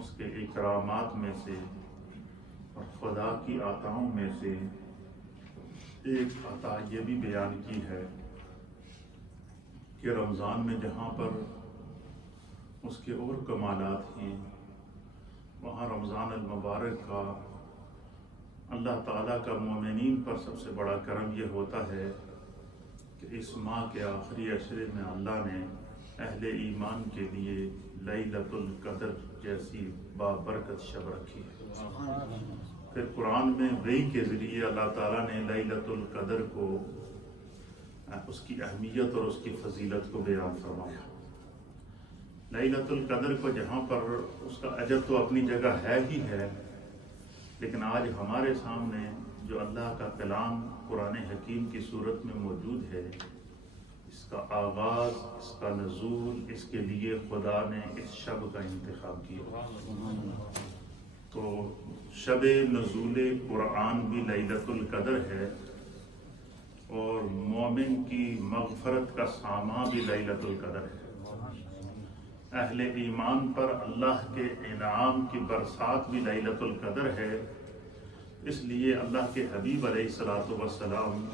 اس کے اکرامات میں سے اور خدا کی عطاؤں میں سے ایک عطا یہ بھی بیان کی ہے کہ رمضان میں جہاں پر اس کے اور کمالات ہیں، وہاں رمضان المبارک کا اللہ تعالیٰ کا مومنین پر سب سے بڑا کرم یہ ہوتا ہے کہ اس ماہ کے آخری عشرے میں اللہ نے اہل ایمان کے لیے لیلۃ القدر جیسی بابرکت شب رکھی ہے۔ پھر قرآن میں وحی کے ذریعے اللہ تعالیٰ نے لیلۃ القدر کو، اس کی اہمیت اور اس کی فضیلت کو بیان فرمایا۔ لیلۃ القدر کو جہاں پر اس کا اجر تو اپنی جگہ ہے ہی ہے، لیکن آج ہمارے سامنے جو اللہ کا کلام قرآن حکیم کی صورت میں موجود ہے، اس کا آغاز، اس کا نزول، اس کے لیے خدا نے اس شب کا انتخاب کیا۔ تو شب نزول قرآن بھی لیلۃ القدر ہے، اور مومن کی مغفرت کا سامان بھی لیلۃ القدر ہے۔ اہل ایمان پر اللہ کے انعام کی برسات بھی لیلۃ القدر ہے۔ اس لیے اللہ کے حبیب علیہ الصلوۃ والسلام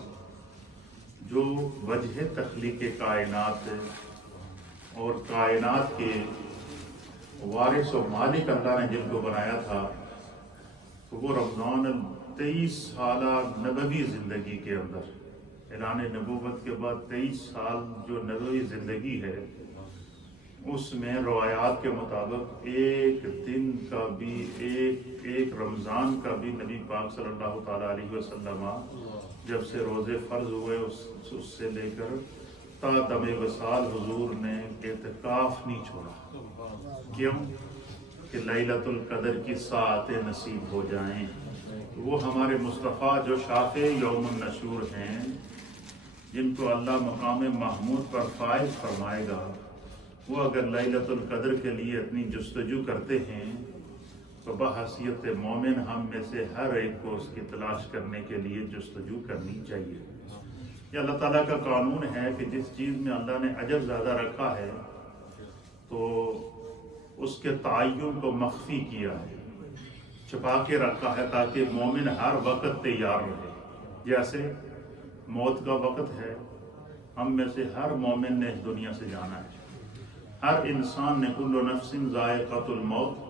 جو وجہ تخلیق کائنات اور کائنات کے وارث و مالک اللہ نے جن کو بنایا تھا، تو وہ رمضان 23 سالہ نبوی زندگی کے اندر، اعلان نبوت کے بعد 23 سال جو نبوی زندگی ہے، اس میں روایات کے مطابق ایک دن کا بھی، ایک رمضان کا بھی نبی پاک صلی اللہ تعالیٰ علیہ وسلم جب سے روزے فرض ہوئے اس سے لے کر تا دم وصال حضور نے اعتکاف نہیں چھوڑا۔ کیوں؟ کہ لیلۃ القدر کی ساعتیں نصیب ہو جائیں۔ وہ ہمارے مصطفیٰ جو شافع یوم النشور ہیں، جن کو اللہ مقام محمود پر فائز فرمائے گا، وہ اگر لیلۃ القدر کے لیے اتنی جستجو کرتے ہیں تو بحیثیت مومن ہم میں سے ہر ایک کو اس کی تلاش کرنے کے لیے جستجو کرنی چاہیے۔ یہ اللہ تعالیٰ کا قانون ہے کہ جس چیز میں اللہ نے اجر زیادہ رکھا ہے تو اس کے تعین کو مخفی کیا ہے، چھپا کے رکھا ہے، تاکہ مومن ہر وقت تیار رہے۔ جیسے موت کا وقت ہے، ہم میں سے ہر مومن نے اس دنیا سے جانا ہے، ہر انسان نے، کل نفس ذائقۃ الموت،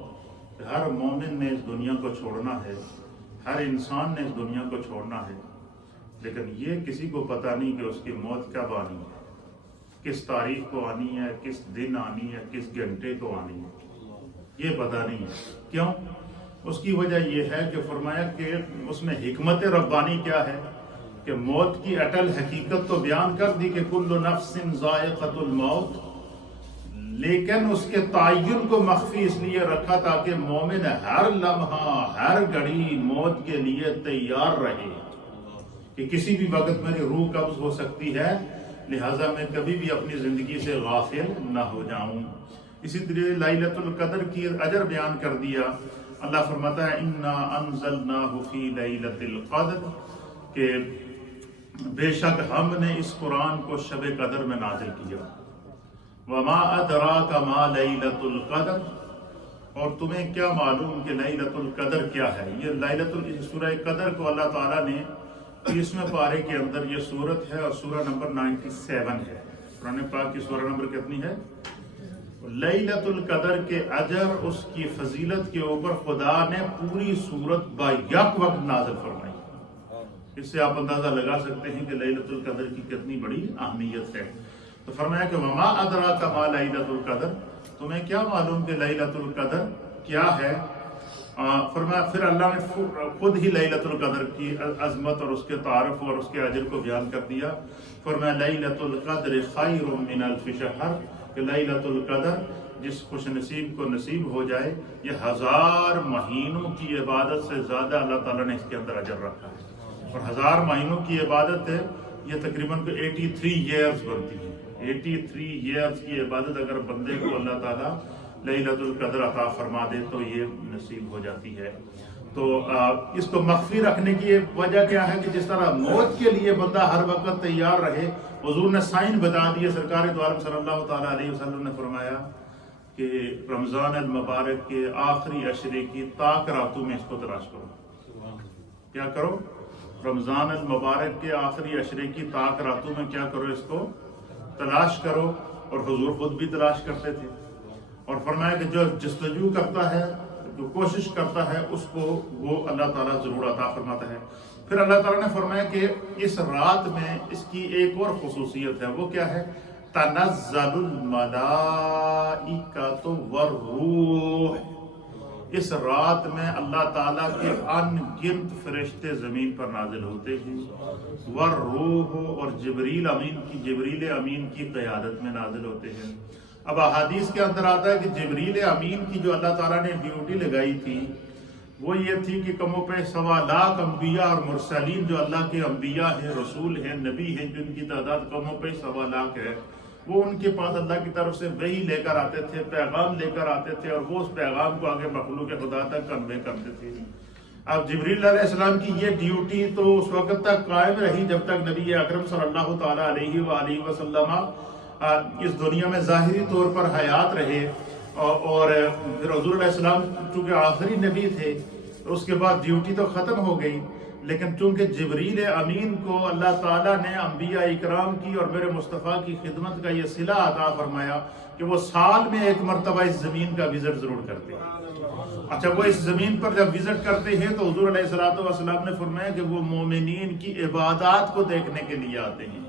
ہر مومن نے اس دنیا کو چھوڑنا ہے، ہر انسان نے اس دنیا کو چھوڑنا ہے، لیکن یہ کسی کو پتہ نہیں کہ اس کی موت کب آنی ہے، کس تاریخ کو آنی ہے، کس دن آنی ہے، کس گھنٹے کو آنی ہے، یہ پتہ نہیں ہے۔ کیوں؟ اس کی وجہ یہ ہے کہ فرمایا کہ اس میں حکمت ربانی کیا ہے کہ موت کی اٹل حقیقت تو بیان کر دی کہ کل نفس ذائقۃ الموت، لیکن اس کے تعین کو مخفی اس لیے رکھا تاکہ مومن ہر لمحہ، ہر گھڑی موت کے لیے تیار رہے کہ کسی بھی وقت میری روح قبض ہو سکتی ہے، لہٰذا میں کبھی بھی اپنی زندگی سے غافل نہ ہو جاؤں۔ اسی طرح لیلۃ القدر کی اجر بیان کر دیا۔ اللہ فرماتا ہے انا انزلناہ فی لیلۃ القدر، کہ بے شک ہم نے اس قرآن کو شب قدر میں نازل کیا۔ وما ادراک ما لیلۃ القدر، اور تمہیں کیا معلوم کہ لیلۃ القدر کیا ہے۔ یہ سورہ قدر کو اللہ تعالیٰ نے 30ویں پارے کے اندر یہ سورت ہے، اور سورہ نمبر 97 ہے۔ قرآن پاک کی سورہ نمبر کتنی ہے؟ لیلۃ القدر کے اجر، اس کی فضیلت کے اوپر خدا نے پوری سورت با یک وقت نازل فرمائی۔ اس سے آپ اندازہ لگا سکتے ہیں کہ لیلۃ القدر کی کتنی بڑی اہمیت ہے۔ تو فرمایا کہ وما ادراک ما لیلۃ القدر، تمہیں کیا معلوم کہ لیلۃ القدر کیا ہے۔ فرمایا پھر اللہ نے خود ہی لیلۃ القدر کی عظمت اور اس کے تعارف اور اس کے اجر کو بیان کر دیا۔ فرمایا لیلۃ القدر خیر من الف شہر، کہ لیلۃ القدر جس خوش نصیب کو نصیب ہو جائے، یہ 1000 مہینوں کی عبادت سے زیادہ اللہ تعالیٰ نے اس کے اندر اجر رکھا ہے۔ اور 1000 مہینوں کی عبادت ہے، یہ تقریباً 83 ایئرز بنتی ہے۔ 83 ایئرز کی عبادت اگر بندے کو اللہ تعالیٰ لیلۃ القدر عطا فرما دے تو یہ نصیب ہو جاتی ہے۔ تو اس کو مخفی رکھنے کی وجہ کیا ہے کہ جس طرح موت کے لیے بندہ ہر وقت تیار رہے، حضور نے سائن بتا دیے۔ سرکار دو عالم صلی اللہ تعالیٰ علیہ وسلم نے فرمایا کہ رمضان المبارک کے آخری عشرے کی طاق راتوں میں اس کو تلاش کرو۔ کیا کرو؟ رمضان المبارک کے آخری عشرے کی طاق راتوں میں کیا کرو؟ اس کو تلاش کرو۔ اور حضور خود بھی تلاش کرتے تھے، اور فرمایا کہ جو جستجو کرتا ہے، جو کوشش کرتا ہے، اس کو وہ اللہ تعالیٰ ضرور عطا فرماتا ہے۔ پھر اللہ تعالیٰ نے فرمایا کہ اس رات میں اس کی ایک اور خصوصیت ہے، وہ کیا ہے؟ تنزل الملائکۃ والروح۔ اس رات میں اللہ تعالیٰ کے ان گنت فرشتے زمین پر نازل ہوتے ہیں، والروح، اور جبریل امین کی قیادت میں نازل ہوتے ہیں۔ اب احادیث کے اندر آتا ہے کہ جبریل امین کی جو اللہ تعالیٰ نے ڈیوٹی لگائی تھی وہ یہ تھی کہ کم و بیش 1.25 لاکھ انبیاء اور مرسلین جو اللہ کے انبیاء ہیں، رسول ہیں، نبی ہیں، جن کی تعداد کم و بیش 1.25 لاکھ ہے، وہ ان کے پاس اللہ کی طرف سے وحی لے کر آتے تھے، پیغام لے کر آتے تھے، اور وہ اس پیغام کو آگے مخلوق خدا تک کنوے کرتے تھے۔ اب جبریل علیہ السلام کی یہ ڈیوٹی تو اس وقت تک قائم رہی جب تک نبی اکرم صلی اللہ تعالیٰ علیہ وآلہ وسلم اس دنیا میں ظاہری طور پر حیات رہے، اور پھر حضور علیہ السلام چونکہ آخری نبی تھے تو اس کے بعد ڈیوٹی تو ختم ہو گئی، لیکن چونکہ جبریل امین کو اللہ تعالیٰ نے انبیاء اکرام کی اور میرے مصطفیٰ کی خدمت کا یہ صلہ عطا فرمایا کہ وہ سال میں ایک مرتبہ اس زمین کا وزٹ ضرور کرتے ہیں۔ اچھا، وہ اس زمین پر جب وزٹ کرتے ہیں تو حضور علیہ السلام نے فرمایا کہ وہ مومنین کی عبادات کو دیکھنے کے لیے آتے ہیں،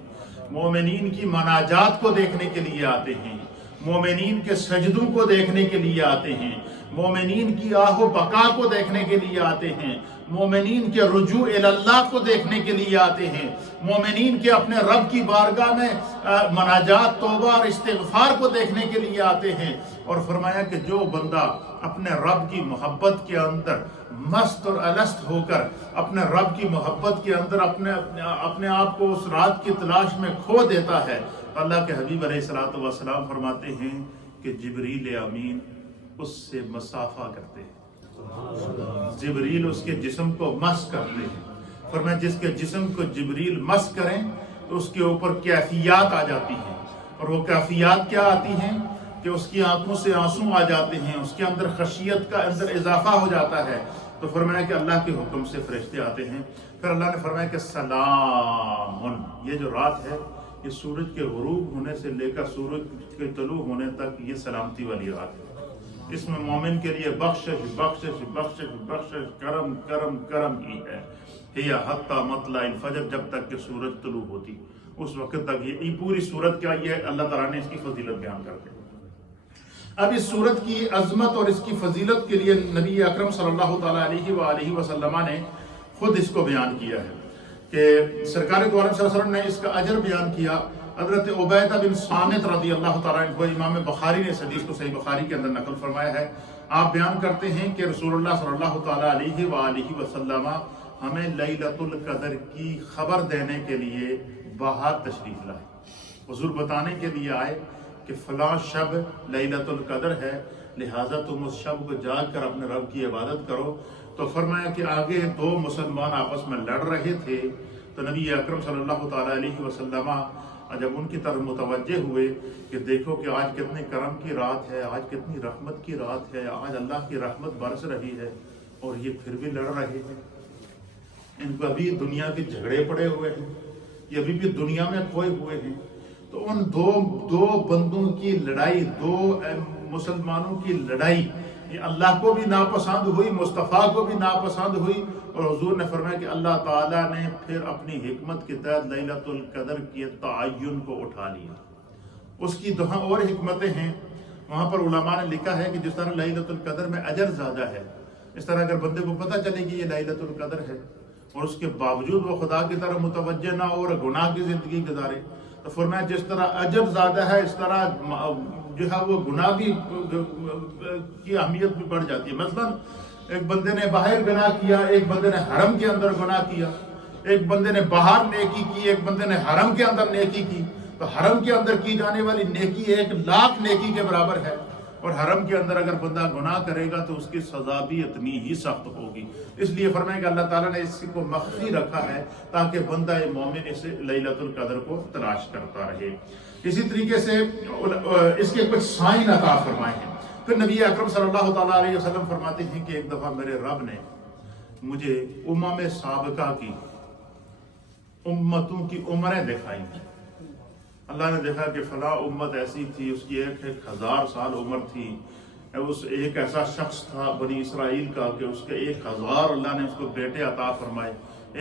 مومنین کی مناجات کو دیکھنے کے لیے آتے ہیں، مومنین کے سجدوں کو دیکھنے کے لیے آتے ہیں، مومنین کی آہ و بقا کو دیکھنے کے لیے آتے ہیں، مومنین کے رجوع اللہ کو دیکھنے کے لیے آتے ہیں، مومنین کے اپنے رب کی بارگاہ میں مناجات، توبہ اور استغفار کو دیکھنے کے لیے آتے ہیں۔ اور فرمایا کہ جو بندہ اپنے رب کی محبت کے اندر مست اور الست ہو کر اپنے رب کی محبت کے اندر اپنے آپ کو اس رات کی تلاش میں کھو دیتا ہے، اللہ کے حبیب علیہ السلام فرماتے ہیں کہ جبریل امین اس سے مسافہ کرتے ہیں، جبریل اس کے جسم کو مس کرتے ہیں۔ فرمایا جس کے جسم کو جبریل مس کریں تو اس کے اوپر کیفیات آ جاتی ہیں، اور وہ کیفیات کیا آتی ہیں کہ اس کی آنکھوں سے آنسو آ جاتے ہیں، اس کے اندر خشیت کا اندر اضافہ ہو جاتا ہے۔ تو فرمایا کہ اللہ کے حکم سے فرشتے آتے ہیں۔ پھر اللہ نے فرمایا کہ سلام، یہ جو رات ہے یہ سورج کے غروب ہونے سے لے کر سورج کے طلوع ہونے تک یہ سلامتی والی رات ہے۔ اس میں مومن کے لیے بخشش بخشش بخشش بخشش، کرم کرم کرم ہی ہے۔ ہیا حتی مطلع الفجر، جب تک کہ سورج طلوع ہوتی اس وقت تک یہ پوری سورت کیا یہ اللہ تعالیٰ نے اس کی فضیلت بیان کرتے ہیں۔ اب اس سورت کی عظمت اور اس کی فضیلت کے لیے نبی اکرم صلی اللہ تعالیٰ علیہ وآلہ وسلم نے خود اس کو بیان کیا ہے کہ سرکار دو عالم صلی اللہ علیہ وسلم نے اس کا اجر بیان کیا۔ حضرت عبیدہ بن صامت رضی اللہ تعالیٰ عنہ، امام بخاری نے اس حدیث کو صحیح بخاری کے اندر نقل فرمایا ہے، آپ بیان کرتے ہیں کہ رسول اللہ صلی اللہ تعالیٰ علیہ وآلہ وسلم ہمیں لیلۃ القدر کی خبر دینے کے لیے باہر تشریف لائے، حضور بتانے کے لیے آئے کہ فلاں شب لیلۃ القدر ہے، لہٰذا تم اس شب کو جاگ کر اپنے رب کی عبادت کرو۔ تو فرمایا کہ آگے دو مسلمان آپس میں لڑ رہے تھے، تو نبی اکرم صلی اللہ تعالیٰ علیہ وسلم جب ان کی طرف متوجہ ہوئے کہ دیکھو کہ آج کتنے کرم کی رات ہے، آج کتنی رحمت کی رات ہے، آج اللہ کی رحمت برس رہی ہے، اور یہ پھر بھی لڑ رہے ہیں، ان کو ابھی دنیا کے جھگڑے پڑے ہوئے ہیں، یہ ابھی بھی دنیا میں کھوئے ہوئے ہیں۔ تو ان دو بندوں کی لڑائی، دو مسلمانوں کی لڑائی، یہ اللہ کو بھی ناپسند ہوئی، مصطفیٰ کو بھی ناپسند ہوئی، اور حضور نے فرمایا کہ اللہ تعالیٰ نے پھر اپنی حکمت کے تحت لیلۃ القدر کے تعین کو اٹھا لیا۔ اس کی دو اور حکمتیں ہیں، وہاں پر علماء نے لکھا ہے کہ جس طرح لیلۃ القدر میں اجر زیادہ ہے، اس طرح اگر بندے کو پتہ چلے کہ یہ لیلۃ القدر ہے اور اس کے باوجود وہ خدا کی طرف متوجہ نہ ہو اور گناہ کی زندگی گزارے، تو فرمایا جس طرح اجر زیادہ ہے اس طرح جو ہے وہ گناہ بھی کی اہمیت بھی بڑھ جاتی ہے۔ مثلا ایک بندے نے باہر گناہ کیا، ایک بندے نے حرم کے اندر گناہ کیا، ایک بندے نے باہر نیکی کی، ایک بندے نے حرم کے اندر نیکی کی، تو حرم کے اندر کی جانے والی نیکی 1,00,000 نیکی کے برابر ہے، اور حرم کے اندر اگر بندہ گناہ کرے گا تو اس کی سزا بھی اتنی ہی سخت ہوگی۔ اس لیے فرمائے کہ اللہ تعالیٰ نے اس کو مخفی رکھا ہے تاکہ بندہ مومن اسے لیلۃ القدر کو تلاش کرتا رہے۔ اسی طریقے سے اس کے کچھ سائن عطا فرمائے ہیں۔ پھر نبی اکرم صلی اللہ تعالیٰ علیہ وسلم فرماتے ہیں کہ ایک دفعہ میرے رب نے مجھے امم سابقہ کی امتوں کی عمریں دکھائی. اللہ نے دیکھا کہ فلاں امت ایسی تھی، اس کی 1000 سال عمر تھی. اس ایک ایسا شخص تھا بنی اسرائیل کا کہ اس کے 1000 اللہ نے اس کو بیٹے عطا فرمائے.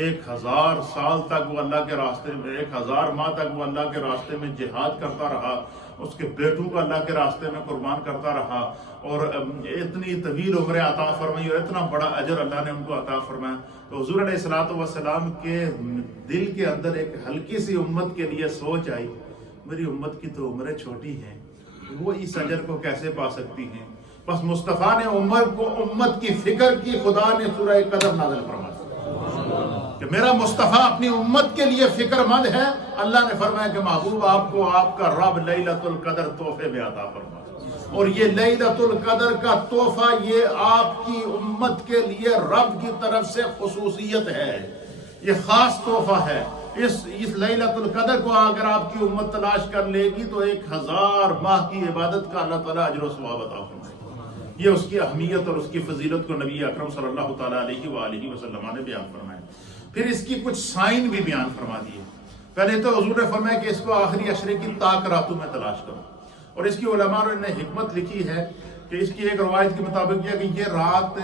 1000 سال تک وہ اللہ کے راستے میں، 1000 ماہ تک وہ اللہ کے راستے میں جہاد کرتا رہا، اس کے بیٹوں کو اللہ کے راستے میں قربان کرتا رہا، اور اتنی طویل عمریں عطا فرمائی اور اتنا بڑا اجر اللہ نے ان کو عطا فرمایا. تو حضور علیہ الصلوۃ والسلام کے دل کے اندر ایک ہلکی سی امت کے لیے سوچ آئی، میری امت کی تو عمریں چھوٹی ہیں، وہ اس اجر کو کیسے پا سکتی ہیں. بس مصطفیٰ نے امت کی فکر کی، خدا نے سورہ قدر نازل فرمایا کہ میرا مصطفیٰ اپنی امت کے لیے فکر مند ہے. اللہ نے فرمایا کہ محبوب آپ کو آپ کا رب لیلۃ القدر تحفے میں عطا فرمایا، اور یہ لیلۃ القدر کا تحفہ یہ آپ کی امت کے لیے رب کی طرف سے خصوصیت ہے، یہ خاص تحفہ ہے. اس لیلۃ القدر کو اگر آپ کی امت تلاش کر لے گی تو 1000 ماہ کی عبادت کا اللہ تعالیٰ اجر و ثواب عطا فرمائے. یہ اس کی اہمیت اور اس کی فضیلت کو نبی اکرم صلی اللہ تعالیٰ علیہ وآلہ وسلم نے بیان فرمایا. پھر اس کی کچھ سائن بھی بیان فرما دیے. پہلے تو حضور نے فرمایا کہ اس کو آخری عشرے کی تاک راتوں میں تلاش کرو، اور اس کی علماء نے حکمت لکھی ہے کہ اس کی ایک روایت کے مطابق یہ کہ یہ رات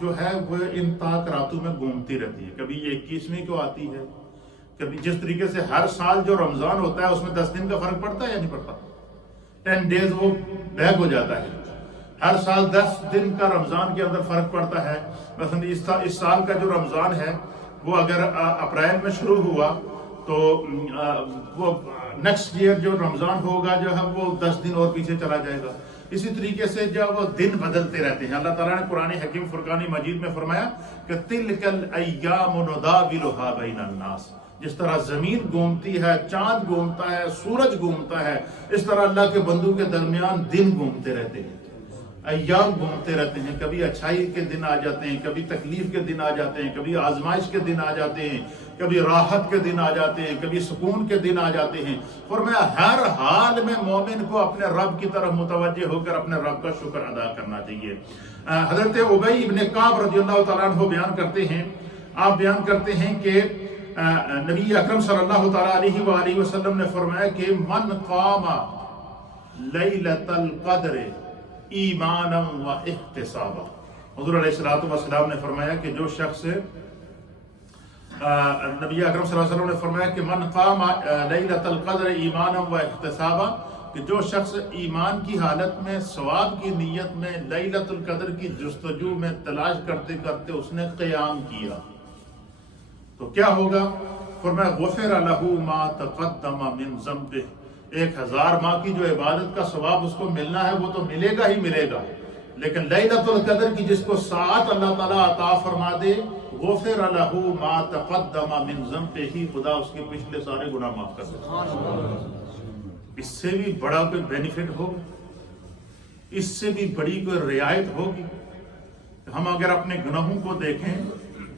جو ہے وہ ان تاک راتوں میں گھومتی رہتی ہے. کبھی یہ 21ویں کو آتی ہے، کبھی جس طریقے سے ہر سال جو رمضان ہوتا ہے اس میں 10 دن کا فرق پڑتا ہے یا نہیں پڑتا، 10 ڈیز وہ بیک ہو جاتا ہے. ہر سال 10 دن کا رمضان کے اندر فرق پڑتا ہے. مثلا اس سال کا جو رمضان ہے وہ اگر اپریل میں شروع ہوا تو وہ نیکسٹ ایئر جو رمضان ہوگا جو ہے وہ 10 دن اور پیچھے چلا جائے گا. اسی طریقے سے جب وہ دن بدلتے رہتے ہیں. اللہ تعالیٰ نے قرآن حکیم فرقان مجید میں فرمایا کہ تِلْكَ الْأَيَّامُ نُدَاوِلُهَا بَيْنَ النَّاسِ. جس طرح زمین گھومتی ہے، چاند گھومتا ہے، سورج گھومتا ہے، اس طرح اللہ کے بندوں کے درمیان دن گھومتے رہتے ہیں، ایام گھومتے رہتے ہیں. کبھی اچھائی کے دن آ جاتے ہیں، کبھی تکلیف کے دن آ جاتے ہیں، کبھی آزمائش کے دن آ جاتے ہیں، کبھی راحت کے دن آ جاتے ہیں، کبھی سکون کے دن آ جاتے ہیں. فرمایا ہر حال میں مومن کو اپنے رب کی طرف متوجہ ہو کر اپنے رب کا شکر ادا کرنا چاہیے. حضرت ابی ابن کعب رضی اللہ تعالیٰ عنہ بیان کرتے ہیں، آپ بیان کرتے ہیں کہ نبی اکرم صلی اللہ تعالیٰ علیہ وآلہ وسلم نے فرمایا کہ من قام لیلۃ القدر ایمانا و احتسابا. حضور علیہ السلام نے فرمایا کہ جو شخص نبی اکرم صلی اللہ علیہ وسلم نے فرمایا کہ من قام لیلۃ القدر ایمانا و احتسابا، کہ جو شخص ایمان کی حالت میں، ثواب کی نیت میں، لیلۃ القدر کی جستجو میں تلاش کرتے کرتے اس نے قیام کیا تو کیا ہوگا؟ فرمایا غفر لہ ما تقدم من ذنبہ. 1000 ماہ کی جو عبادت کا ثواب اس کو ملنا ہے وہ تو ملے گا ہی ملے گا، لیکن لیلۃ القدر کی جس کو ساعت اللہ تعالیٰ عطا فرما دے، غفر لہ ما تقدم من ذنبہ، ہی خدا اس کے پچھلے سارے گناہ معاف کر دے. اس سے بھی بڑا کوئی بینیفٹ ہوگا؟ اس سے بھی بڑی کوئی رعایت ہوگی؟ ہم اگر اپنے گناہوں کو دیکھیں،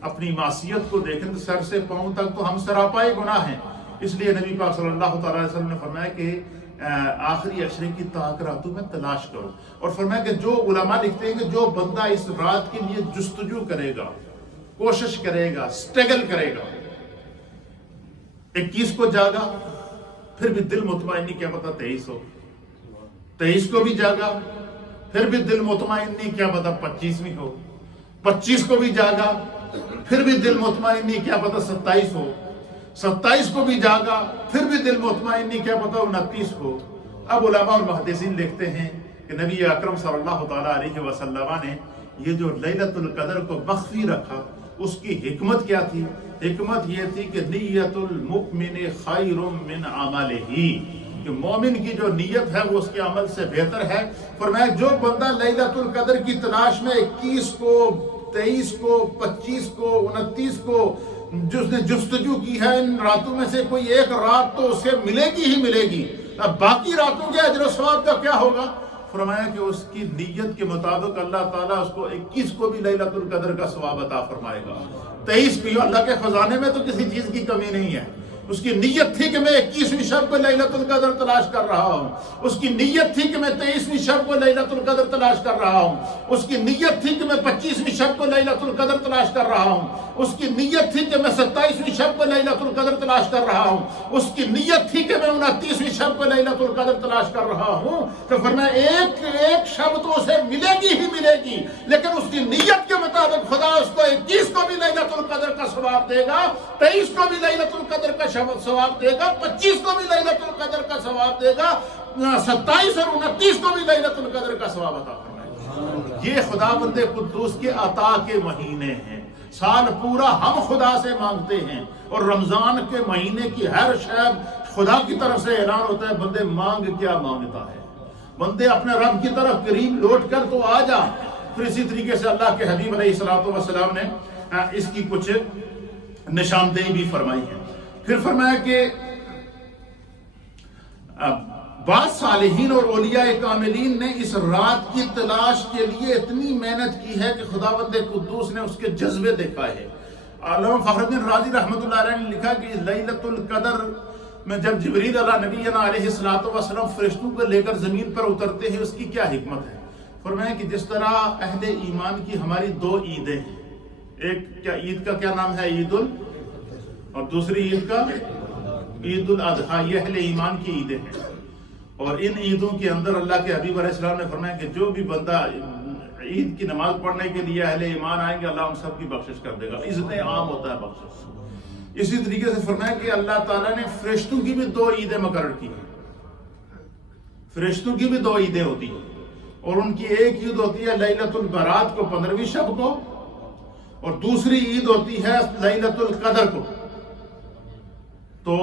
اپنی معصیت کو دیکھیں تو سر سے پاؤں تک تو ہم سراپائے گناہ ہیں. اس لیے نبی پاک صلی اللہ تعالیٰ علیہ وسلم نے فرمایا کہ آخری عشرے کی تاک راتوں میں تلاش کرو. اور فرمایا کہ جو علماء لکھتے ہیں کہ جو بندہ اس رات کے لیے جستجو کرے گا، کوشش کرے گا، سٹرگل کرے گا، 21 کو جاگا پھر بھی دل مطمئن نہیں، کیا پتا 23 ہو، 23 کو بھی جاگا پھر بھی دل مطمئن نہیں، کیا پتا 25ویں ہو، 25 کو بھی جاگا پھر بھی دل مطمئن نہیں، کیا پتا 27 ہو، 27 کو بھی جاگا پھر بھی دل مطمئن نہیں، کیا پتا 29 ہو. اب علماء اور محدثین لکھتے ہیں کہ نبی اکرم صلی اللہ تعالیٰ علیہ وسلم نے یہ جو لیلۃ القدر کو مخفی رکھا، اس کی حکمت کیا تھی؟ حکمت یہ تھی کہ نیت المؤمن خیر من عملہ، کہ مومن کی جو نیت ہے وہ اس کے عمل سے بہتر ہے. فرمایا جو بندہ لیلۃ القدر کی تلاش میں 21 کو، 23 کو، 25 کو، 29 کو جس نے جستجو کی ہے، ان راتوں میں سے کوئی ایک رات تو اسے ملے گی ہی ملے گی. اب باقی راتوں کے اجر و ثواب کا کیا ہوگا؟ فرمایا کہ اس کی نیت کے مطابق اللہ تعالیٰ اس کو 21 کو بھی لیلۃ القدر کا ثواب عطا فرمائے گا، 23 بھی. اللہ کے خزانے میں تو کسی چیز کی کمی نہیں ہے. اس کی نیت تھی کہ میں 21ویں شب کو لیلۃ القدر تلاش کر رہا ہوں، اس کی نیت تھی کہ میں 23ویں شب کو لیلۃ القدر تلاش کر رہا ہوں، اس کی نیت تھی کہ میں 25ویں شب کو لیلۃ القدر تلاش کر رہا ہوں، اس کی نیت تھی کہ میں 27ویں شب کو لیلۃ القدر تلاش کر رہا ہوں، اس کی نیت تھی کہ میں 29ویں شب کو لیلۃ القدر تلاش کر رہا ہوں، تو فرمایا ایک شب تو اسے ملے گی ہی ملے گی، لیکن اس کی نیت کے مطابق خدا اس کو 21 کو بھی لیلۃ القدر کا ثواب دے گا، 23 کو بھی لیلۃ القدر کا ثواب دے گا، 25 کو بھی لیلۃ القدر کا ثواب دے گا، 27 اور 29 کو بھی لیلۃ القدر کا ثواب عطا فرمائے گا۔ یہ خداوند قدوس کے عطا کے مہینے ہیں، سال پورا ہم خدا سے مانگتے ہیں، اور رمضان کے مہینے کی ہر شے خدا کی طرف سے اعلان ہوتا ہے، بندے مانگ کیا مانگتا ہے، بندے اپنے رب کی طرف قریب لوٹ کر تو آ جا۔ پھر اسی طریقے سے اللہ کے حبیب علیہ الصلوۃ والسلام نے اس کی کچھ نشاندہی بھی فرمائی ہے۔ پھر فرمایا کہ بعض صالحین اور اولیاء کاملین نے اس رات کی تلاش کے لیے اتنی محنت کی ہے کہ خداوند قدوس نے اس کے جذبے دکھائے۔ علامہ فخر الدین رازی رحمۃ اللہ علیہ نے لکھا کہ لیلۃ القدر میں جب جبریل علیہ نبینا علیہ الصلوۃ والسلام فرشتوں کو لے کر زمین پر اترتے ہیں، اس کی کیا حکمت ہے؟ فرمایا کہ جس طرح اہل ایمان کی ہماری 2 عیدیں ہیں، ایک عید کا کیا نام ہے؟ عید اور دوسری عید کا عید الاضحیٰ، یہ اہل ایمان کی عیدیں ہیں، اور ان عیدوں کے اندر اللہ کے حبیب علیہ السلام نے فرمایا کہ جو بھی بندہ عید کی نماز پڑھنے کے لیے اہل ایمان آئیں گے، اللہ ان سب کی بخشش کر دے گا۔ عزت عام ہوتا ہے بخشش۔ اسی طریقے سے فرمایا کہ اللہ تعالیٰ نے فرشتوں کی بھی 2 عیدیں مقرر کی ہیں، فرشتوں کی بھی 2 عیدیں ہوتی ہیں، اور ان کی ایک عید ہوتی ہے لیلۃ البرات کو 15ویں شب کو، اور دوسری عید ہوتی ہے لیلۃ القدر کو۔ تو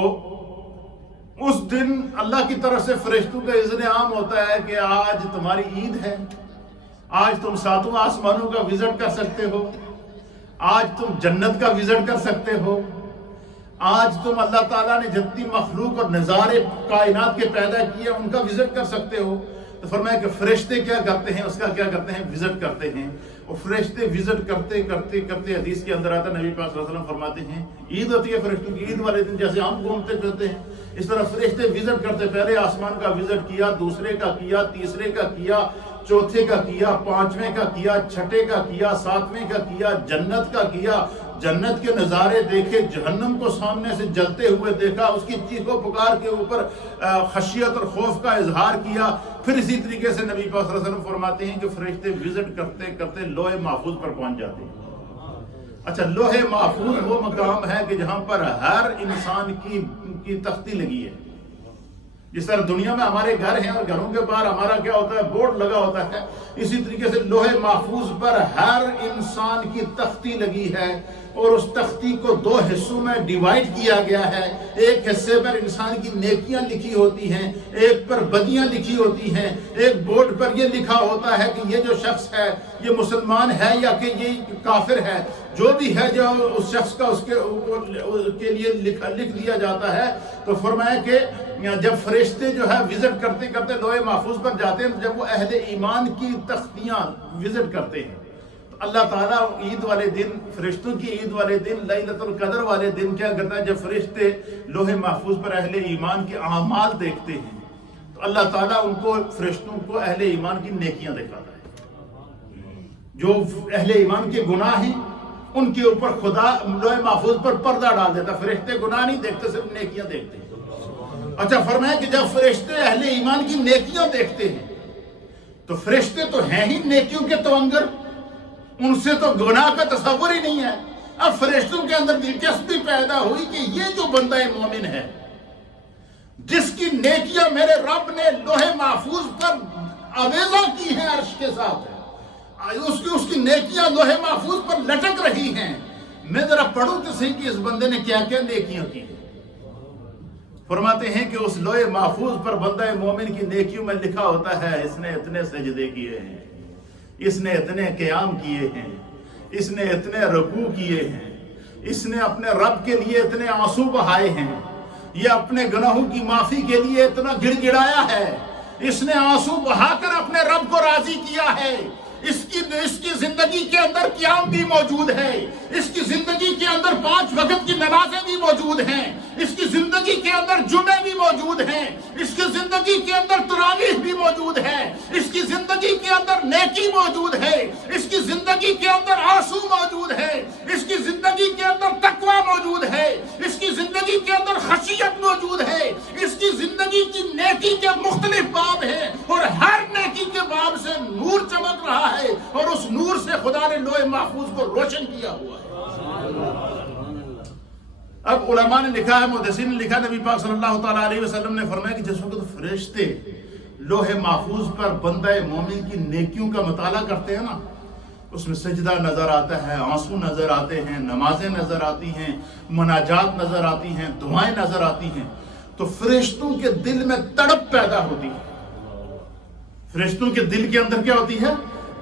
اس دن اللہ کی طرف سے فرشتوں کا اذن عام ہوتا ہے کہ آج تمہاری عید ہے، آج تم 7 آسمانوں کا وزٹ کر سکتے ہو، آج تم جنت کا وزٹ کر سکتے ہو، آج تم اللہ تعالیٰ نے جتنی مخلوق اور نظارے کائنات کے پیدا کیے ان کا وزٹ کر سکتے ہو۔ تو فرمایا کہ فرشتے کیا کرتے ہیں، اس کا کیا کرتے ہیں؟ وزٹ کرتے ہیں، اور فرشتے وزٹ کرتے کرتے کرتے حدیث کے اندر آتا ہے، نبی پاک صلی اللہ علیہ وسلم فرماتے ہیں عید ہوتی ہے فرشتوں کی، عید والے دن جیسے ہم گھومتے پھرتے ہیں اس طرح فرشتے وزٹ کرتے، پہلے آسمان کا وزٹ کیا، دوسرے کا کیا، تیسرے کا کیا، چوتھے کا کیا، 5ویں کا کیا، 6ٹھے کا کیا، 7ویں کا کیا، جنت کا کیا، جنت کے نظارے دیکھے، جہنم کو سامنے سے جلتے ہوئے دیکھا، اس کی چیخ و پکار کے اوپر خشیت اور خوف کا اظہار کیا۔ پھر اسی طریقے سے نبی پاک صلی اللہ علیہ وسلم فرماتے ہیں کہ فرشتے وزٹ کرتے کرتے لوح محفوظ پر پہنچ جاتے ہیں۔ اچھا، لوح محفوظ وہ مقام ہے کہ جہاں پر ہر انسان کی تختی لگی ہے۔ جس طرح دنیا میں ہمارے گھر ہیں اور گھروں کے باہر ہمارا کیا ہوتا ہے؟ بورڈ لگا ہوتا ہے، اسی طریقے سے لوح محفوظ پر ہر انسان کی تختی لگی ہے، اور اس تختی کو 2 حصوں میں ڈیوائیڈ کیا گیا ہے۔ ایک حصے پر انسان کی نیکیاں لکھی ہوتی ہیں، ایک پر بدیاں لکھی ہوتی ہیں، ایک بورڈ پر یہ لکھا ہوتا ہے کہ یہ جو شخص ہے یہ مسلمان ہے یا کہ یہ کافر ہے، جو بھی ہے جو اس شخص کا اس کے لیے لکھ دیا جاتا ہے۔ تو فرمایا کہ جب فرشتے جو ہے وزٹ کرتے کرتے لوح محفوظ پر جاتے ہیں، جب وہ اہل ایمان کی تختیاں وزٹ کرتے ہیں، اللہ تعالیٰ عید والے دن، فرشتوں کی عید والے دن، لیلۃ القدر والے دن کیا کرتا ہے؟ جب فرشتے لوح محفوظ پر اہل ایمان کے اعمال دیکھتے ہیں تو اللہ تعالیٰ ان کو، فرشتوں کو اہل ایمان کی نیکیاں دکھاتا ہے۔ جو اہل ایمان کے گناہ ہیں ان کے اوپر خدا لوح محفوظ پر پردہ ڈال دیتا، فرشتے گناہ نہیں دیکھتے، صرف نیکیاں دیکھتے ہیں۔ اچھا، فرمایا کہ جب فرشتے اہل ایمان کی نیکیاں دیکھتے ہیں تو فرشتے تو ہیں ہی نیکیوں کے توانگر، ان سے تو گناہ کا تصور ہی نہیں ہے۔ اب فرشتوں کے اندر دلچسپی پیدا ہوئی کہ یہ جو بندہ مومن ہے جس کی نیکیاں میرے رب نے لوح محفوظ پر آویزاں کی ہیں عرش کے ساتھ، اس کی نیکیاں لوح محفوظ پر لٹک رہی ہیں، میں ذرا پڑھوں تو صحیح کہ اس بندے نے کیا کیا نیکیاں کی ہیں۔ فرماتے ہیں کہ اس لوح محفوظ پر بندہ مومن کی نیکیوں میں لکھا ہوتا ہے اس نے اتنے سجدے کیے ہیں، اس نے اتنے قیام کیے ہیں، اس نے اتنے رکوع کیے ہیں، اس نے اپنے رب کے لیے اتنے آنسو بہائے ہیں، یہ اپنے گناہوں کی معافی کے لیے اتنا گڑ گڑایا ہے، اس نے آنسو بہا کر اپنے رب کو راضی کیا ہے، اس کی زندگی زندگی کے اندر قیام بھی موجود ہے، اس کی زندگی کے اندر 5 وقت کی نمازیں بھی موجود ہیں، اس کی زندگی کے اندر جمعے بھی موجود ہیں، اس کی زندگی کے اندر تراویح بھی موجود ہے، اس کی زندگی کے اندر نیکی موجود ہے، اس کی زندگی کے اندر آنسو موجود ہے، اس کی زندگی کے اندر تقوی موجود ہے، اس کی زندگی کے اندر خشیت موجود ہے، اس کی زندگی کی نیکی کے مختلف باب ہیں، اور ہر نیکی کے باب سے نور چمک رہا ہے، اور اس نور سے خدا نے لوح محفوظ کو روشن کیا ہوا ہے۔ اب علماء نے لکھا ہے، محدثین نے لکھا، نبی پاک صلی اللہ تعالیٰ علیہ وسلم نے فرمایا کہ جس وقت فرشتے لوح محفوظ پر بندہ مومن کی نیکیوں کا مطالعہ کرتے ہیں نا، اس میں سجدہ نظر آتا ہے، آنسو نظر آتے ہیں، نمازیں نظر آتی ہیں، مناجات نظر آتی ہیں، دعائیں نظر آتی ہیں، تو فرشتوں کے دل میں تڑپ پیدا ہوتی ہے۔ فرشتوں کے دل کے اندر کیا ہوتی ہے؟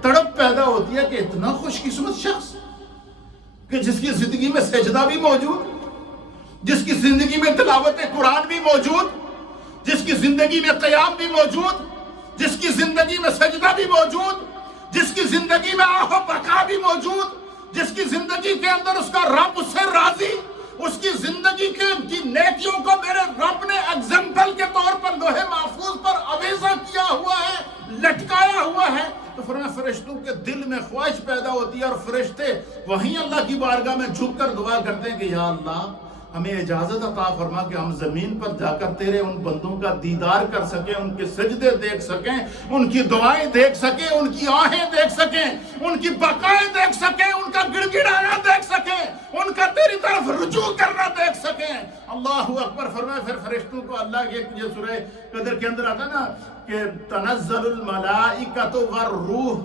تڑپ پیدا ہوتی ہے کہ اتنا خوش قسمت شخص کہ جس کی زندگی میں سجدہ بھی موجود، جس کی زندگی میں تلاوت قرآن بھی موجود، جس کی زندگی میں قیام بھی موجود، جس کی زندگی میں سجدہ بھی موجود، جس کی زندگی میں آہ و بکا بھی موجود، جس کی زندگی کے اندر اس کا رب اس سے راضی، اس کی زندگی کی نیکیوں کو میرے رب نے ایگزامپل کے طور پر لوح محفوظ پر آویزہ کیا ہوا ہے، لٹکایا ہوا ہے، تو فرمایا فرشتوں کے دل میں خواہش پیدا ہوتی ہے، اور فرشتے وہیں اللہ کی بارگاہ میں جھک کر دعا کرتے ہیں کہ یا اللہ ہمیں اجازت عطا فرما کہ ہم زمین پر جا کر تیرے ان بندوں کا دیدار کر سکیں، ان کے سجدے دیکھ سکیں، ان کی دعائیں دیکھ سکیں، ان کی آہیں دیکھ سکیں، ان کی بقائیں دیکھ سکیں، ان کا گڑ گڑانا دیکھ سکیں، ان کا تیری طرف رجوع کرنا دیکھ سکیں۔ اللہ اکبر فرمائے پھر فرشتوں کو اللہ یہ سورہ قدر کے اندر آتا ہے نا کہ تنزل الملائکۃ والروح،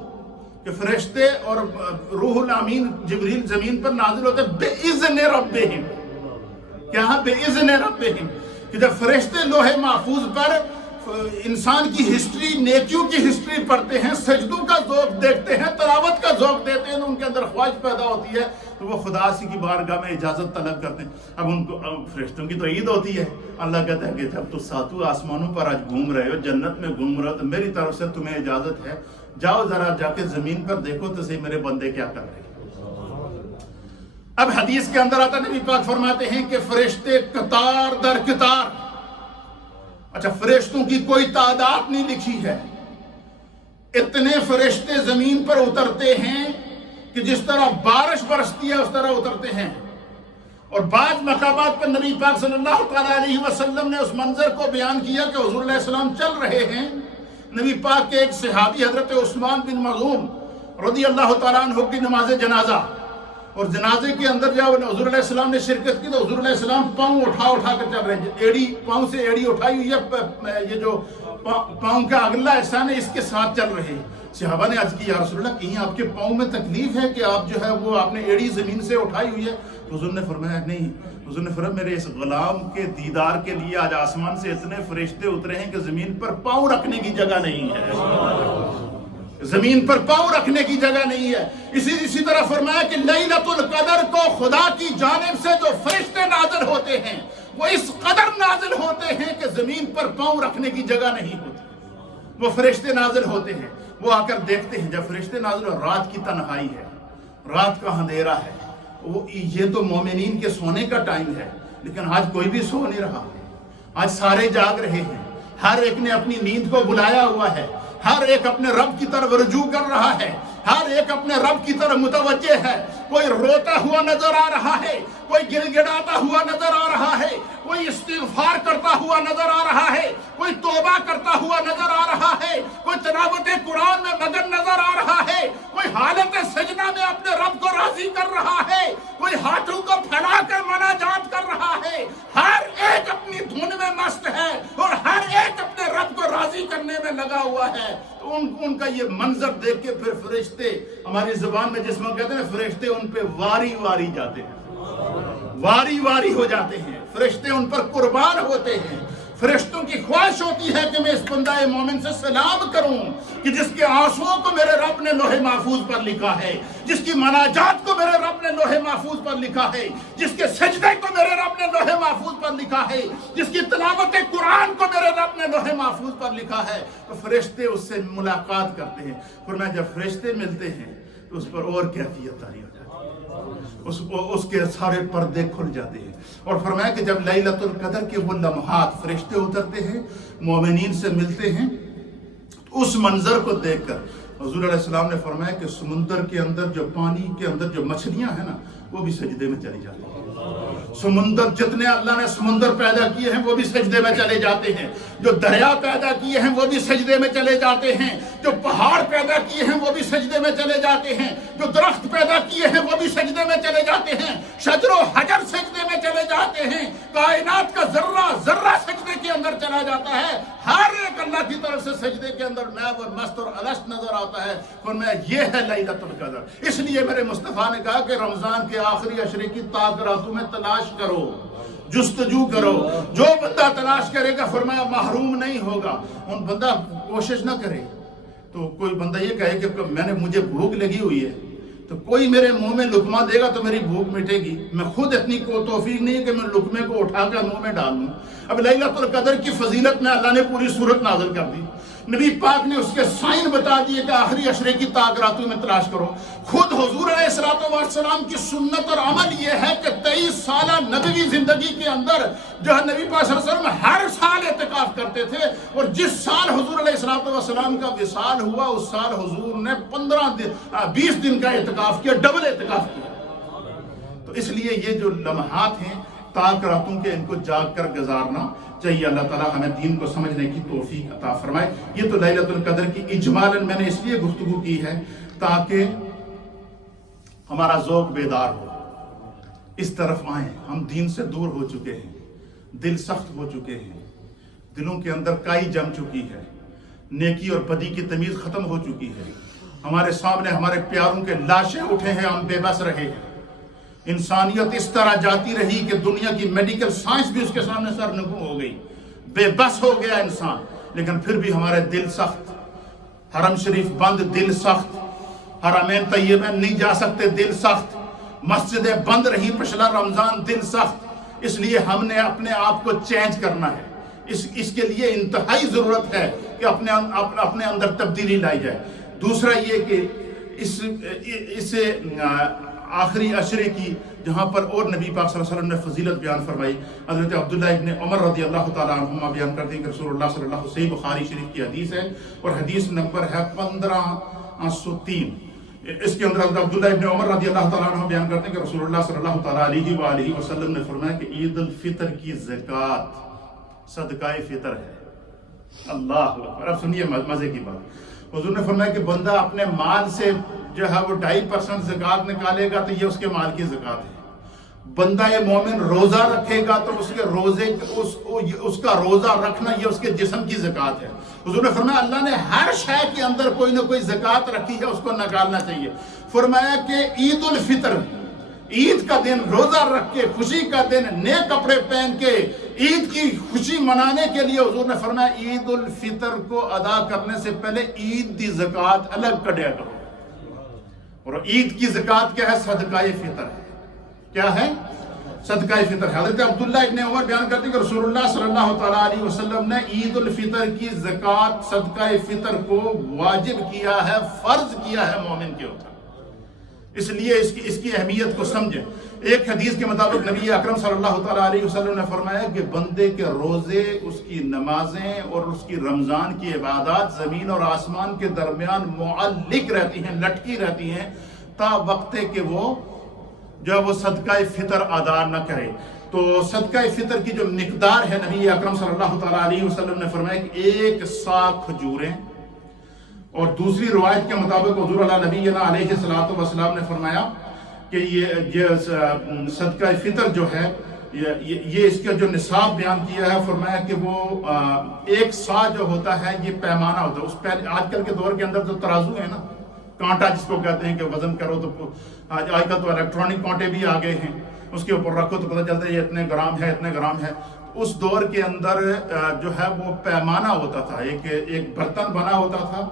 کہ فرشتے اور روح الامین جبریل زمین پر نازل ہوتے بِإِذْنِ رَبِّهِمْ، کیا بِإِذْنِ رَبِّهِمْ، کہ جب فرشتے لوح محفوظ پر انسان کی ہسٹری، نیکیوں کی ہسٹری پڑھتے ہیں، سجدوں کا ذوق دیکھتے ہیں، تلاوت کا ذوق دیتے ہیں، ان کے اندر خواہش پیدا ہوتی ہے، تو وہ خدا سے کی بارگاہ میں اجازت طلب کرتے ہیں۔ اب ان کو فرشتوں کی تو عید ہوتی ہے، اللہ کہتا ہے کہ جب تو ساتوں آسمانوں پر آج گھوم رہے ہو، جنت میں گھوم رہے ہو، تو میری طرف سے تمہیں اجازت ہے، جاؤ ذرا جا کے زمین پر دیکھو تو صحیح میرے بندے کیا کر رہے ہیں۔ اب حدیث کے اندر آتا نبی پاک فرماتے ہیں کہ فرشتے قطار در قطار، اچھا فرشتوں کی کوئی تعداد نہیں لکھی ہے، اتنے فرشتے زمین پر اترتے ہیں کہ جس طرح بارش برستی ہے اس طرح اترتے ہیں۔ اور بعض مقامات پر نبی پاک صلی اللہ تعالیٰ علیہ وسلم نے اس منظر کو بیان کیا کہ حضور علیہ السلام چل رہے ہیں، نبی پاک کے ایک صحابی حضرت عثمان بن مظعون رضی اللہ تعالیٰ عنہ کی نماز جنازہ، اور جنازے کے اندر جب حضور علیہ السلام نے شرکت کی تو حضور علیہ السلام پاؤں اٹھا کر چل رہے ہیں، ایڑی پاؤں سے ایڑی اٹھائی ہوئی ہے، یہ جو پاؤں کا اگلا حصہ ہے اس کے ساتھ چل رہے ہیں۔ صحابہ نے عرض کی یا رسول اللہ کہیں آپ کے پاؤں میں تکلیف ہے کہ آپ جو ہے وہ آپ نے ایڑی زمین سے اٹھائی ہوئی ہے؟ تو حضور نے فرمایا نہیں، حضور نے فرمایا میرے اس غلام کے دیدار کے لیے آج آسمان سے اتنے فرشتے اترے ہیں کہ زمین پر پاؤں رکھنے کی جگہ نہیں ہے، زمین پر پاؤں رکھنے کی جگہ نہیں ہے۔ اسی طرح فرمایا کہ لیلۃ القدر کو خدا کی جانب سے جو فرشتے نازل ہوتے ہیں وہ اس قدر نازل ہوتے ہیں کہ زمین پر پاؤں رکھنے کی جگہ نہیں ہوتی، وہ فرشتے نازل ہوتے ہیں، وہ آ کر دیکھتے ہیں جب فرشتے نازل ہو، رات کی تنہائی ہے، رات کا اندھیرا ہے، یہ تو مومنین کے سونے کا ٹائم ہے، لیکن آج کوئی بھی سو نہیں رہا، آج سارے جاگ رہے ہیں، ہر ایک نے اپنی نیند کو بلایا ہوا ہے، ہر ایک اپنے رب کی طرف رجوع کر رہا ہے، ہر ایک اپنے رب کی طرف متوجہ ہے، کوئی روتا ہوا نظر آ رہا ہے، کوئی گڑ گڑاتا ہوا نظر آ رہا ہے، کوئی استغفار کرتا ہوا نظر آ رہا ہے، کوئی توبہ کرتا ہوا نظر آ رہا ہے، کوئی تلاوت قرآن میں مگن نظر آ رہا ہے، کوئی حالت سجدہ میں اپنے رب کو راضی کر رہا ہے، کوئی ہاتھوں کو پھیلا کر مناجات کر رہا ہے، ہر ایک اپنی دھن میں مست ہے اور ہر ایک اپنے رب کو راضی کرنے میں لگا ہوا ہے۔ تو ان کا یہ منظر دیکھ کے پھر فرشتے، ہماری زبان میں جس میں کہتے ہیں فرشتے ان پہ واری واری جاتے ہیں، واری واری ہو جاتے ہیں، فرشتے ان پر قربان ہوتے ہیں۔ فرشتوں کی خواہش ہوتی ہے کہ میں اس بندہ مومن سے سلام کروں کہ جس کے آنسوؤں کو میرے رب نے لوح محفوظ پر لکھا ہے، جس کی مناجات کو میرے رب نے لوح محفوظ پر لکھا ہے، جس کے سجدے کو میرے رب نے لوح محفوظ پر لکھا ہے، جس کی تلاوت قرآن کو میرے رب نے لوح محفوظ پر لکھا ہے۔ تو فرشتے اس سے ملاقات کرتے ہیں، فرمایا جب فرشتے ملتے ہیں تو اس پر اور کیفیت طاری ہو جاتی ہے، اس کے سارے پردے کھل جاتے ہیں۔ اور فرمایا کہ جب لیلۃ القدر کے وہ لمحات فرشتے اترتے ہیں، مومنین سے ملتے ہیں، تو اس منظر کو دیکھ کر حضور علیہ السلام نے فرمایا کہ سمندر کے اندر جو پانی کے اندر جو مچھلیاں ہیں نا وہ بھی سجدے میں چلی جاتی ہیں۔ سمندر جتنے اللہ نے سمندر پیدا کیے ہیں وہ بھی سجدے میں چلے جاتے ہیں، جو دریا پیدا کیے ہیں وہ بھی سجدے میں چلے جاتے ہیں، جو پہاڑ پیدا کیے ہیں وہ بھی سجدے میں چلے جاتے ہیں، جو درخت پیدا کیے ہیں وہ بھی سجدے میں چلے جاتے ہیں، شجر و حجر سجدے میں چلے جاتے ہیں، کائنات کا ذرہ ذرہ سجدے کے اندر چلا جاتا ہے، ہر ایک اللہ کی طرف سے سجدے کے اندر نیب اور مست اور الست نظر آتا ہے۔ فرمایا یہ ہے لیلۃ القدر۔ اس لیے میرے مصطفیٰ نے کہا کہ رمضان کے آخری عشرے کی تاک راتوں میں تلاش کرو، جستجو کرو، جو بندہ تلاش کرے گا فرمایا محروم نہیں ہوگا۔ ان بندہ کوشش نہ کرے تو کوئی بندہ یہ کہے کہ مجھے بھوک لگی ہوئی ہے تو کوئی میرے منہ میں لقمہ دے گا تو میری بھوک مٹے گی، میں خود اتنی توفیق نہیں ہے کہ میں لقمے کو اٹھا کر منہ میں ڈال دوں۔ اب لیلۃ القدر کی فضیلت میں اللہ نے پوری صورت نازل کر دی، نبی پاک نے اس کے سائن بتا دیے کہ آخری عشرے کی تاک راتوں میں تلاش کرو۔ خود حضور علیہ السلام کی سنت اور عمل یہ ہے کہ 23 سالہ نبوی زندگی کے اندر جو ہے نبی پاک صلی اللہ علیہ وسلم ہر سال اعتکاف کرتے تھے، اور جس سال حضور علیہ السلام کا وصال ہوا اس سال حضور نے 20 دن کا اعتکاف کیا، ڈبل اعتکاف کیا۔ تو اس لیے یہ جو لمحات ہیں تاک راتوں کے، ان کو جاگ کر گزارنا چاہیے۔ اللہ تعالیٰ ہمیں دین کو سمجھنے کی توفیق عطا فرمائے۔ یہ تو لیلۃ القدر کی اجمالاً میں نے اس لیے گفتگو کی ہے تاکہ ہمارا ذوق بیدار ہو، اس طرف آئیں۔ ہم دین سے دور ہو چکے ہیں، دل سخت ہو چکے ہیں، دلوں کے اندر کائی جم چکی ہے، نیکی اور بدی کی تمیز ختم ہو چکی ہے، ہمارے سامنے ہمارے پیاروں کے لاشیں اٹھے ہیں، ہم بے بس رہے ہیں۔ انسانیت اس طرح جاتی رہی کہ دنیا کی میڈیکل سائنس بھی اس کے سامنے سر نگوں ہو گئی، بے بس ہو گیا انسان، لیکن پھر بھی ہمارے دل سخت، حرم شریف بند دل سخت، حرمین طیبین نہیں جا سکتے دل سخت، مسجدیں بند رہی پچھلا رمضان دل سخت۔ اس لیے ہم نے اپنے آپ کو چینج کرنا ہے، اس کے لیے انتہائی ضرورت ہے کہ اپنے اندر تبدیلی لائی جائے۔ دوسرا یہ کہ اس آخری عشرے کی جہاں پر اور نبی پاک صلی اللہ علیہ وسلم نے فضیلت بیان فرمائی، حضرت عبداللہ ابن عمر رضی اللہ تعالیٰ عنہما بیان کرتے ہیں کہ رسول اللہ صلی اللہ علیہ وسلم، صحیح بخاری شریف کی حدیث ہے اور حدیث نمبر ہے 1503۔ اس کے اندر حضرت عبداللہ ابن عمر رضی اللہ تعالیٰ عنہ بیان کرتے ہیں کہ رسول اللہ صلی اللہ تعالیٰ علیہ وآلہ وسلم نے فرمایا کہ عید الفطر کی زکوٰۃ صدقہ فطر ہے۔ اللہ اکبر۔ اب سنیے مزے کی بات، حضور نے فرمایا کہ بندہ اپنے مال سے جو ہے وہ 2.5% زکوٰۃ نکالے گا تو یہ اس کے مال کی زکوٰۃ ہے۔ بندہ مومن روزہ رکھے گا تو اس کا روزہ رکھنا یہ اس کے جسم کی زکوٰۃ ہے۔ حضور نے فرمایا اللہ نے ہر شے کے اندر کوئی نہ کوئی زکوٰۃ رکھی ہے، اس کو نکالنا چاہیے۔ فرمایا کہ عید الفطر، عید کا دن روزہ رکھ کے، خوشی کا دن، نئے کپڑے پہن کے عید کی خوشی منانے کے لیے حضور نے فرمایا عید الفطر کو ادا کرنے سے پہلے عید دی زکوٰۃ الگ کڈیا کرو۔ اور عید کی زکوٰۃ کیا ہے؟ صدقہ فطر ہے۔ کیا ہے؟ صدقہ فطر ہے۔ حضرت عبداللہ ابن عمر بیان کرتے ہیں کہ رسول اللہ صلی اللہ تعالیٰ علیہ وسلم نے عید الفطر کی زکوٰۃ صدقہ فطر کو واجب کیا ہے، فرض کیا ہے مومن کے اوپر۔ اس لیے اس کی اہمیت کو سمجھیں۔ ایک حدیث کے مطابق نبی اکرم صلی اللہ تعالیٰ علیہ وسلم نے فرمایا کہ بندے کے روزے، اس کی نمازیں اور اس کی رمضان کی عبادات زمین اور آسمان کے درمیان معلق رہتی ہیں، لٹکی رہتی ہیں تا وقت کہ وہ جو وہ صدقہ فطر ادا نہ کرے۔ تو صدقہ فطر کی جو مقدار ہے نبی اکرم صلی اللہ تعالیٰ علیہ وسلم نے فرمایا کہ 1 سا کھجوریں، اور دوسری روایت کے مطابق حضور علیہ نبینا علیہ السلام نے فرمایا کہ یہ صدقہ فطر جو ہے یہ اس کا جو نصاب بیان کیا ہے، فرمایا کہ وہ 1 سا جو ہوتا ہے یہ پیمانہ ہوتا ہے۔ اس پہ آج کل کے دور کے اندر جو ترازو ہے نا، کانٹا جس کو کہتے ہیں کہ وزن کرو تو آج کل تو الیکٹرانک کانٹے بھی آ گئے ہیں، اس کے اوپر رکھو تو پتہ چلتا ہے یہ اتنے گرام ہے، اتنے گرام ہے۔ اس دور کے اندر جو ہے وہ پیمانہ ہوتا تھا، ایک برتن بنا ہوتا تھا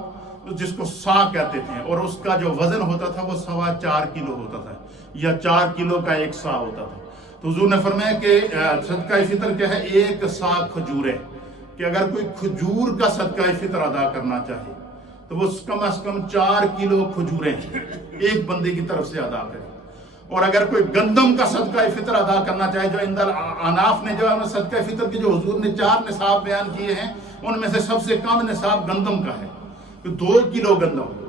جس کو سا کہتے تھے، اور اس کا جو وزن ہوتا تھا وہ 4.25 کلو ہوتا تھا، یا 4 کلو کا 1 سا ہوتا تھا۔ تو حضور نے فرمایا کہ صدقہ فطر کیا ہے؟ 1 سا کھجوریں، کہ اگر کوئی کھجور کا صدقہ فطر ادا کرنا چاہے تو وہ کم از کم 4 کلو کھجوریں ایک بندے کی طرف سے ادا کرے. اور اگر کوئی گندم کا صدقہ فطر ادا کرنا چاہے، جو اندر اناف نے جو ہے صدقہ فطر کے جو حضور نے 4 نصاب بیان کیے ہیں ان میں سے سب سے کم نصاب گندم کا ہے. 2 کلو گندم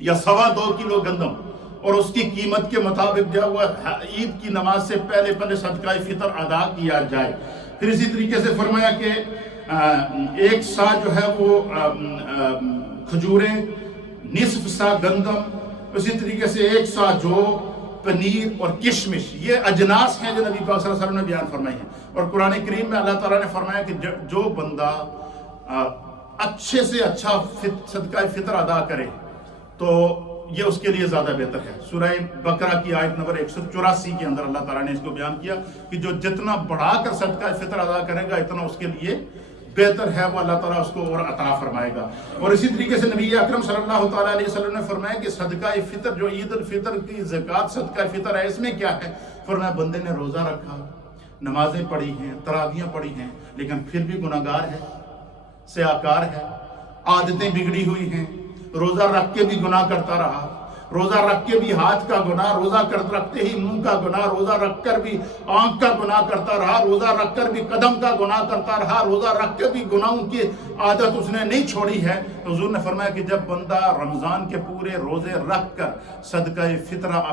یا 2.25 کلو گندم، اور اس کی قیمت کے مطابق جو ہے عید کی نماز سے پہلے صدقہ فطر ادا کیا جائے. پھر اسی طریقے سے فرمایا کہ 1 سا جو ہے وہ کھجوریں، نصف سا گندم، اسی طریقے سے 1 سا جو پنیر اور کشمش، یہ اجناس ہیں جو نبی پاک صلی اللہ علیہ وسلم نے بیان فرمائی ہیں. اور قرآن کریم میں اللہ تعالیٰ نے فرمایا کہ جو بندہ اچھے سے اچھا صدقہ فطر ادا کرے تو یہ اس کے لیے زیادہ بہتر ہے. سورہ بقرہ کی آیت نمبر 184 کے اندر اللہ تعالیٰ نے اس کو بیان کیا کہ جو جتنا بڑھا کر صدقہ فطر ادا کرے گا اتنا اس کے لیے بہتر ہے، وہ اللہ تعالیٰ اس کو اور عطا فرمائے گا. اور اسی طریقے سے نبی اکرم صلی اللہ تعالیٰ علیہ وسلم نے فرمایا کہ صدقہ فطر جو عید الفطر کی زکوٰۃ صدقہ فطر ہے، اس میں کیا ہے؟ فرمایا بندے نے روزہ رکھا، نمازیں پڑھی ہیں، تراویحیں پڑھی ہیں، لیکن پھر بھی گناہگار ہے، سیاکار ہے، عادتیں بگڑی ہوئی ہیں، روزہ رکھ کے بھی گناہ کرتا رہا، روزہ رکھ کے بھی ہاتھ کا گناہ، روزہ رکھتے ہی منہ کا گناہ، روزہ رکھ کر بھی آنکھ کا گناہ کرتا رہا، روزہ رکھ کر بھی قدم کا گناہ کرتا رہا، روزہ رکھ کے بھی گناہوں کی عادت اس نے نہیں چھوڑی ہے. تو حضور نے فرمایا کہ جب بندہ رمضان کے پورے روزے رکھ کر صدقہ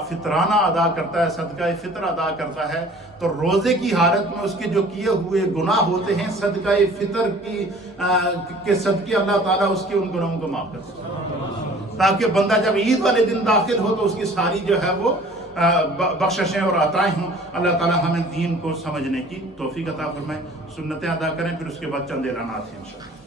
فطرانہ ادا کرتا ہے، صدقہ فطر ادا کرتا ہے، تو روزے کی حالت میں اس کے جو کیے ہوئے گناہ ہوتے ہیں صدقہ فطر کے صدقے اللہ تعالیٰ اس کے ان گناہوں کو معاف کر سکتا ہے، تاکہ بندہ جب عید والے دن داخل ہو تو اس کی ساری جو ہے وہ بخششیں اور عطائیں ہوں. اللہ تعالیٰ ہمیں دین کو سمجھنے کی توفیق عطا فرمائے. سنتیں ادا کریں، پھر اس کے بعد چند اعلانات ہیں انشاءاللہ.